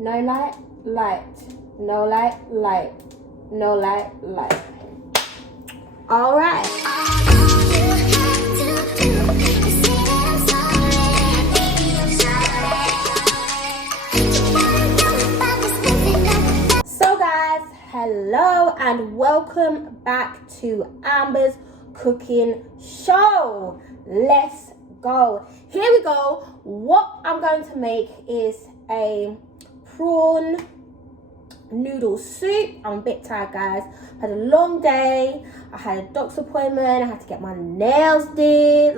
No light, light. No light, light. No light, light. All right. So guys, hello and welcome back to Amber's cooking show. Let's go. Here we go. What I'm going to make is a prawn noodle soup. I'm a bit tired, guys. I had a long day. I had a doctor's appointment. I had to get my nails did.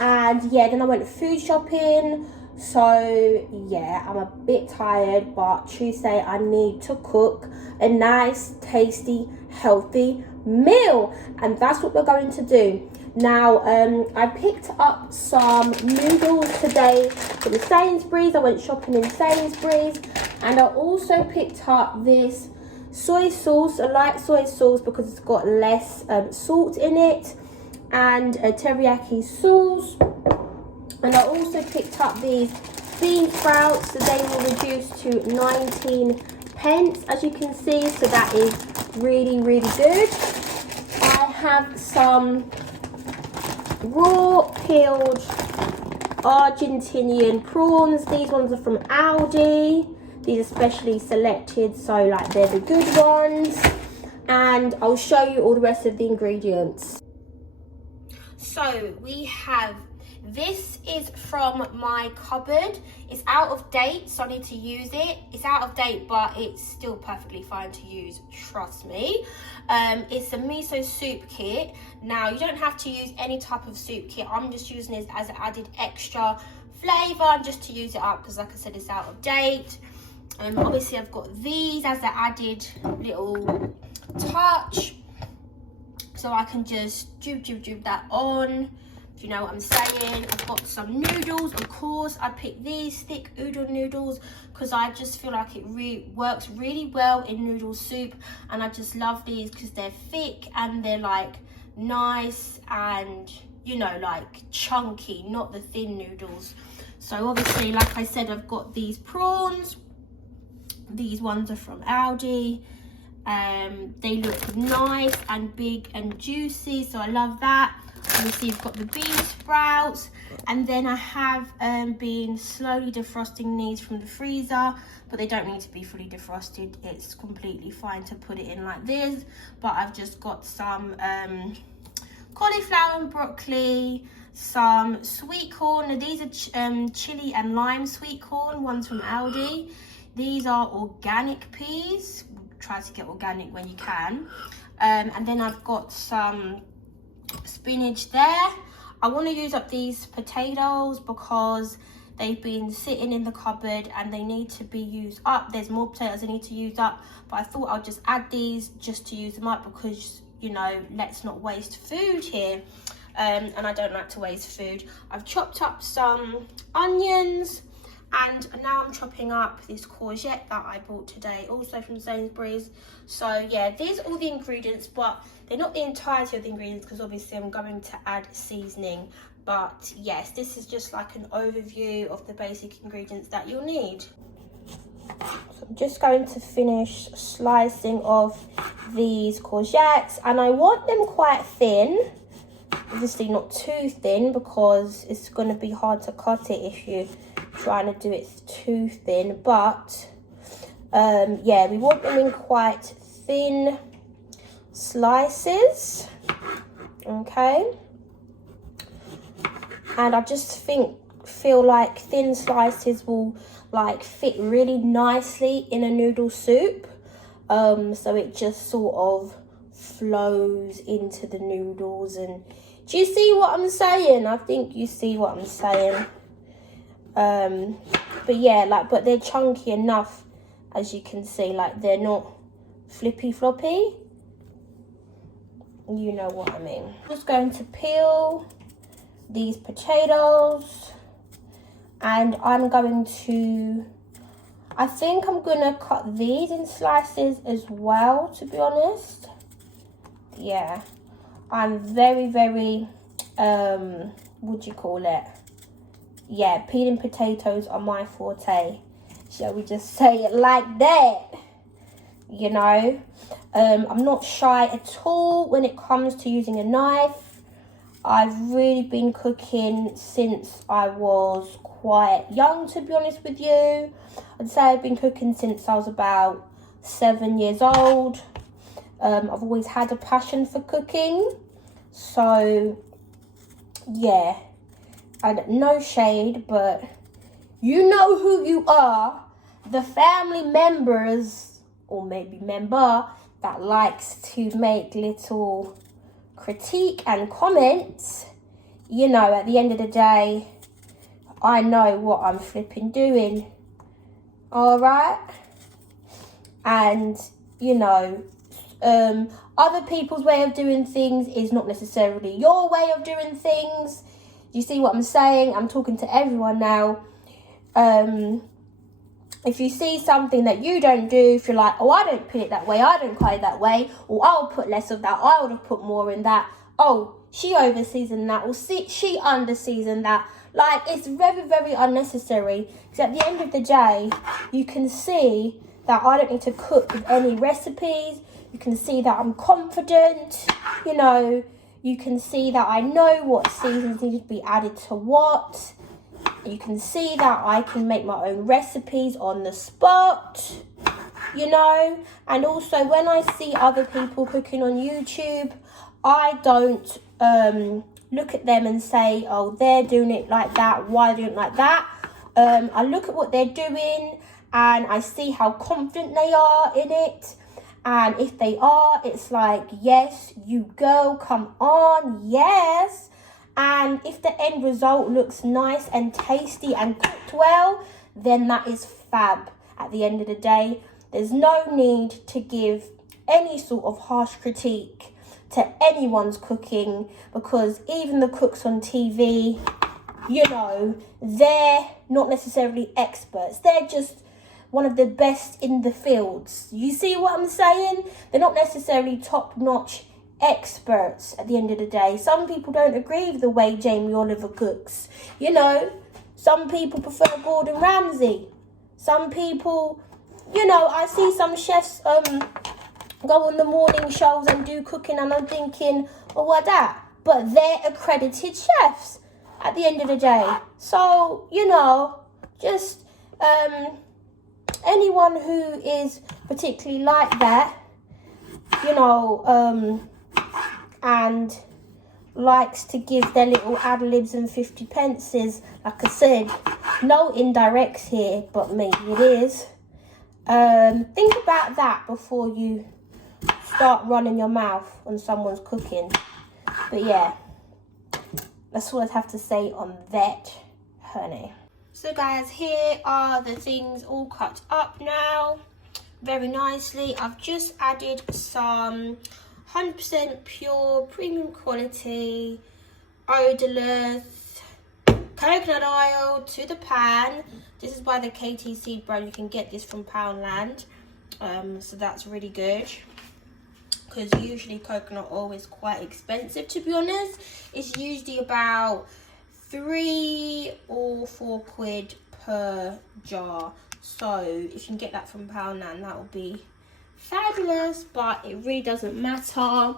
And yeah, then I went food shopping. So yeah, I'm a bit tired, but Tuesday I need to cook a nice, tasty, healthy meal, and that's what we're going to do. Now, I picked up some noodles today from the Sainsbury's. I went shopping in Sainsbury's, and I also picked up this soy sauce, a light soy sauce, because it's got less salt in it, and a teriyaki sauce. And I also picked up these bean sprouts, so they will reduce to 19 pence, as you can see, so that is really, really good. I have some raw peeled Argentinian prawns. These ones are from Aldi. These are specially selected, so like they're the good ones. And I'll show you all the rest of the ingredients. So we have, this is from my cupboard. It's out of date, so I need to use it. It's out of date, but it's still perfectly fine to use, trust me. It's a miso soup kit. Now, you don't have to use any type of soup kit. I'm just using it as an added extra flavour and just to use it up, because like I said, it's out of date. Obviously, I've got these as an added little touch, so I can just jub that on. Do you know what I'm saying? I've got some noodles. Of course, I picked these thick udon noodles because I just feel like it works really well in noodle soup, and I just love these because they're thick and they're like nice and, you know, like chunky, not the thin noodles. So obviously, like I said, I've got these prawns. These ones are from Aldi. They look nice and big and juicy, so I love that. Obviously, you've got the bean sprouts, and then I have been slowly defrosting these from the freezer, but they don't need to be fully defrosted. It's completely fine to put it in like this. But I've just got some cauliflower and broccoli, some sweet corn. These are chili and lime sweet corn, ones from Aldi. These are organic peas. Try to get organic when you can. And then I've got some spinach there. I want to use up these potatoes because they've been sitting in the cupboard and they need to be used up. There's more potatoes I need to use up, but I thought I'll just add these just to use them up because, you know, let's not waste food here. And I don't like to waste food. I've chopped up some onions, and now I'm chopping up this courgette that I bought today, also from Sainsbury's. So yeah, these are all the ingredients, but they're not the entirety of the ingredients because obviously I'm going to add seasoning. But yes, this is just like an overview of the basic ingredients that you'll need. So I'm just going to finish slicing off these courgettes, and I want them quite thin. Obviously not too thin because it's going to be hard to cut it if you're trying to do it too thin. But yeah, we want them in quite thin slices, okay? And I just feel like thin slices will like fit really nicely in a noodle soup, so it just sort of flows into the noodles. And do you see what I'm saying? I think you see what I'm saying. But yeah, like, but they're chunky enough, as you can see, like they're not flippy floppy. You know what I mean. I'm just going to peel these potatoes, and I'm going to, I think I'm gonna cut these in slices as well, to be honest. Yeah, I'm very what do you call it? Yeah, peeling potatoes are my forte. Shall we just say it like that? You know, I'm not shy at all when it comes to using a knife. I've really been cooking since I was quite young, to be honest with you. I'd say I've been cooking since I was about 7 years old. I've always had a passion for cooking. So, yeah. And no shade, but you know who you are. The family members, or maybe member, that likes to make little critique and comments. You know, at the end of the day, I know what I'm flipping doing. Alright? And, you know, other people's way of doing things is not necessarily your way of doing things. You see what I'm saying? I'm talking to everyone now. If you see something that you don't do, if you're like, oh, I don't put it that way, I don't cut it that way, or I'll put less of that, I would have put more in that, oh, she over-seasoned that, or she under-seasoned that. Like, it's very, very unnecessary. Because at the end of the day, you can see that I don't need to cook with any recipes. You can see that I'm confident. You know, you can see that I know what seasons need to be added to what. You can see that I can make my own recipes on the spot, you know. And also, when I see other people cooking on YouTube, I don't look at them and say, oh, they're doing it like that, why are they doing it like that? I look at what they're doing and I see how confident they are in it. And if they are, it's like, yes, you go, come on, yes. And if the end result looks nice and tasty and cooked well, then that is fab. At the end of the day, there's no need to give any sort of harsh critique to anyone's cooking, because even the cooks on TV, you know, they're not necessarily experts. They're just one of the best in the fields. You see what I'm saying? They're not necessarily top-notch experts at the end of the day. Some people don't agree with the way Jamie Oliver cooks. You know, some people prefer Gordon Ramsay. Some people, you know, I see some chefs go on the morning shows and do cooking, and I'm thinking, oh, what that? But they're accredited chefs at the end of the day. So, you know, just anyone who is particularly like that, you know, and likes to give their little ad-libs and 50 pences, like I said, no indirects here, but maybe it is. Think about that before you start running your mouth on someone's cooking. But yeah, that's all I have to say on that, honey. So guys, here are the things all cut up now, very nicely. I've just added some 100% pure premium quality odorless coconut oil to the pan. This is by the KTC brand. You can get this from Poundland, so that's really good, because usually coconut oil is quite expensive, to be honest. It's usually about 3 or 4 quid per jar. So if you can get that from Poundland, that will be fabulous, but it really doesn't matter.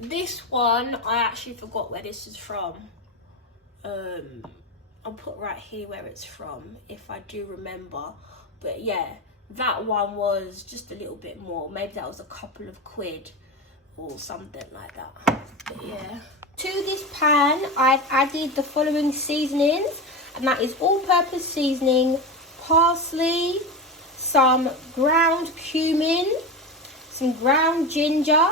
This one, I actually forgot where this is from. I'll put right here where it's from if I do remember. But yeah, that one was just a little bit more. Maybe that was a couple of quid or something like that. But yeah. To this pan, I've added the following seasonings, and that is all-purpose seasoning, parsley, some ground cumin, some ground ginger,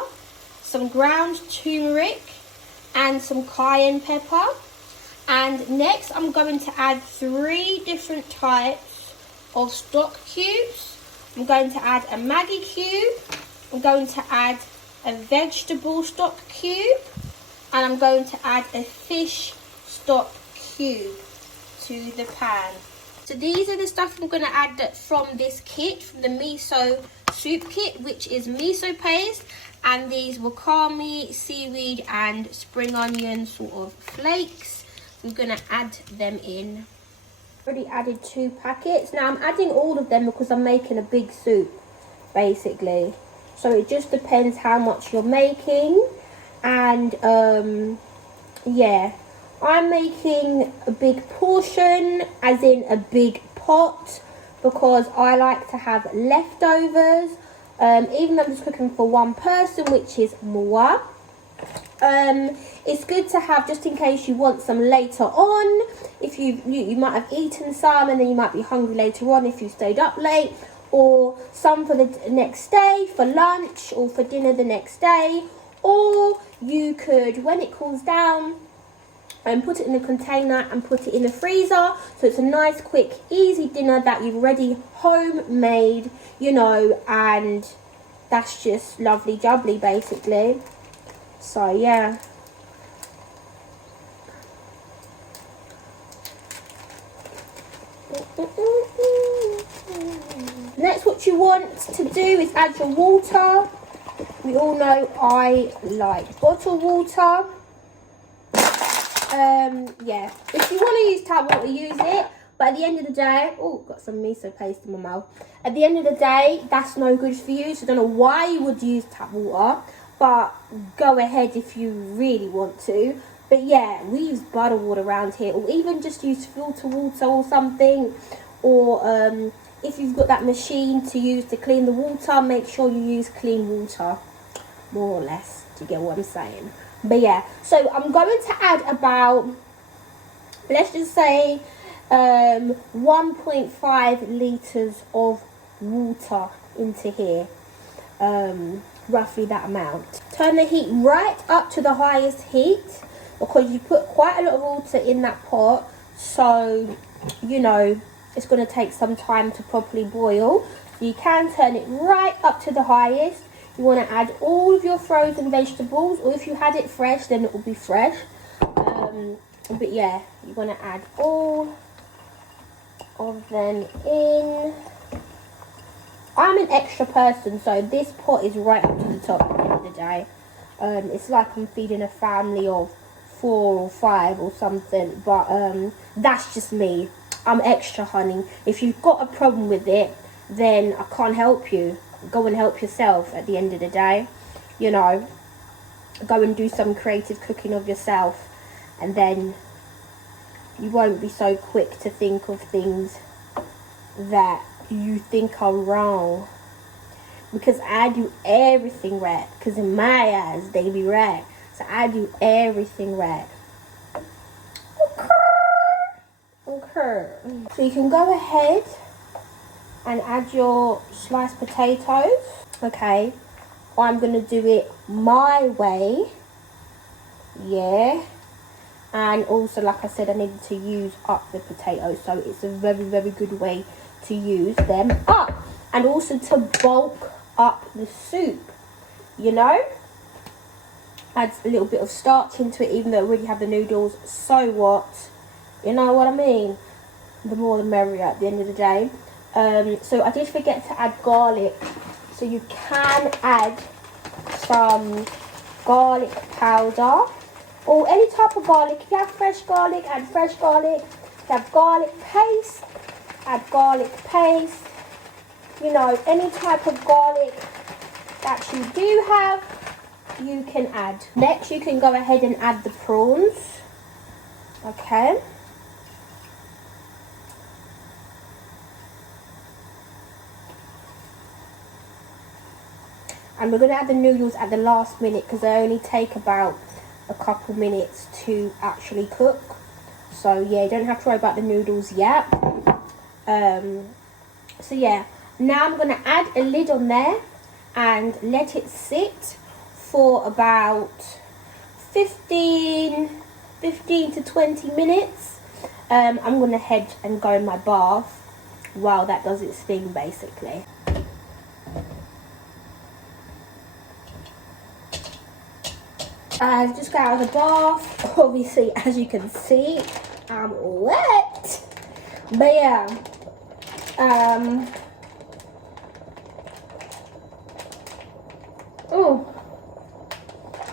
some ground turmeric, and some cayenne pepper. And next, I'm going to add 3 different types of stock cubes. I'm going to add a Maggi cube, I'm going to add a vegetable stock cube, and I'm going to add a fish stock cube to the pan. So these are the stuff I'm going to add from this kit, from the miso soup kit, which is miso paste, and these wakame, seaweed and spring onion sort of flakes. I'm going to add them in Already added 2 packets. Now I'm adding all of them because I'm making a big soup, basically. So it just depends how much you're making. And yeah, I'm making a big portion, as in a big pot, because I like to have leftovers. Even though I'm just cooking for one person, which is moi. It's good to have just in case you want some later on. If you might have eaten some and then you might be hungry later on if you stayed up late, or some for the next day for lunch or for dinner the next day. Or you could, when it cools down, put it in a container and put it in the freezer, so it's a nice quick easy dinner that you've already homemade, you know, and that's just lovely jubbly basically. So yeah, next what you want to do is add your water. We all know I like bottled water. Yeah, if you want to use tap water, use it, but at the end of the day, oh, got some miso paste in my mouth. At the end of the day, that's no good for you, so I don't know why you would use tap water, but go ahead if you really want to. But yeah, we use bottled water around here, or even just use filter water or something. Or if you've got that machine to use to clean the water, make sure you use clean water, more or less. Do you get what I'm saying? But yeah, so I'm going to add about, let's just say 1.5 litres of water into here, roughly that amount. Turn the heat right up to the highest heat, because you put quite a lot of water in that pot, so you know it's going to take some time to properly boil. So you can turn it right up to the highest. You want to add all of your frozen vegetables, or if you had it fresh, then it will be fresh. But yeah, you want to add all of them in. I'm an extra person, so this pot is right up to the top at the end of the day. It's like I'm feeding a family of 4 or 5 or something, but that's just me. I'm extra, honey. If you've got a problem with it, then I can't help you. Go and help yourself at the end of the day. You know, go and do some creative cooking of yourself, and then you won't be so quick to think of things that you think are wrong, because I do everything right, because in my eyes they be right, so I do everything right. Okay, so you can go ahead and add your sliced potatoes. Okay, I'm gonna do it my way. Yeah, and also, like I said, I needed to use up the potatoes, so it's a very, very good way to use them up, and also to bulk up the soup, you know. Adds a little bit of starch into it, even though I already have the noodles, so what, you know what I mean? The more the merrier at the end of the day. So I did forget to add garlic, so you can add some garlic powder, or any type of garlic. If you have fresh garlic, add fresh garlic. If you have garlic paste, add garlic paste. You know, any type of garlic that you do have, you can add. Next, you can go ahead and add the prawns. Okay. And we're going to add the noodles at the last minute, because they only take about a couple minutes to actually cook. So yeah, you don't have to worry about the noodles yet. So yeah, now I'm going to add a lid on there and let it sit for about 15 to 20 minutes. I'm going to head and go in my bath while that does its thing, basically. I've just got out of the bath. Obviously, as you can see, I'm wet. But yeah,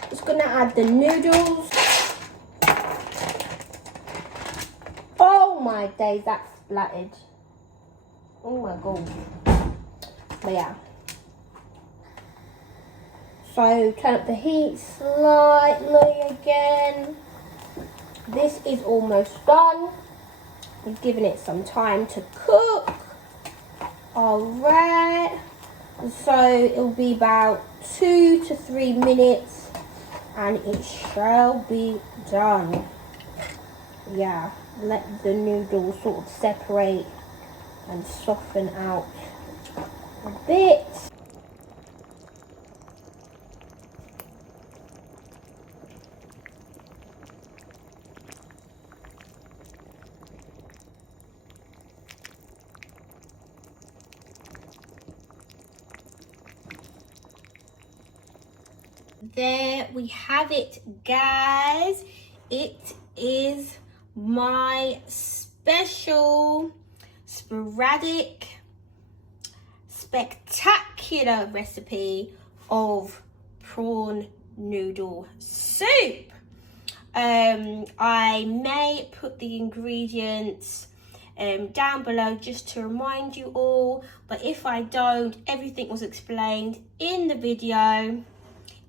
just gonna add the noodles. Oh my days, that's splattered. Oh my god. But yeah. So turn up the heat slightly again. This is almost done. We've given it some time to cook. Alright. So it'll be about 2 to 3 minutes and it shall be done. Yeah, let the noodles sort of separate and soften out a bit. There we have it, guys. It is my special, sporadic, spectacular recipe of prawn noodle soup. I may put the ingredients down below just to remind you all, but if I don't, everything was explained in the video.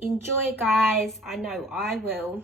Enjoy, guys. I know I will.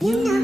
You know.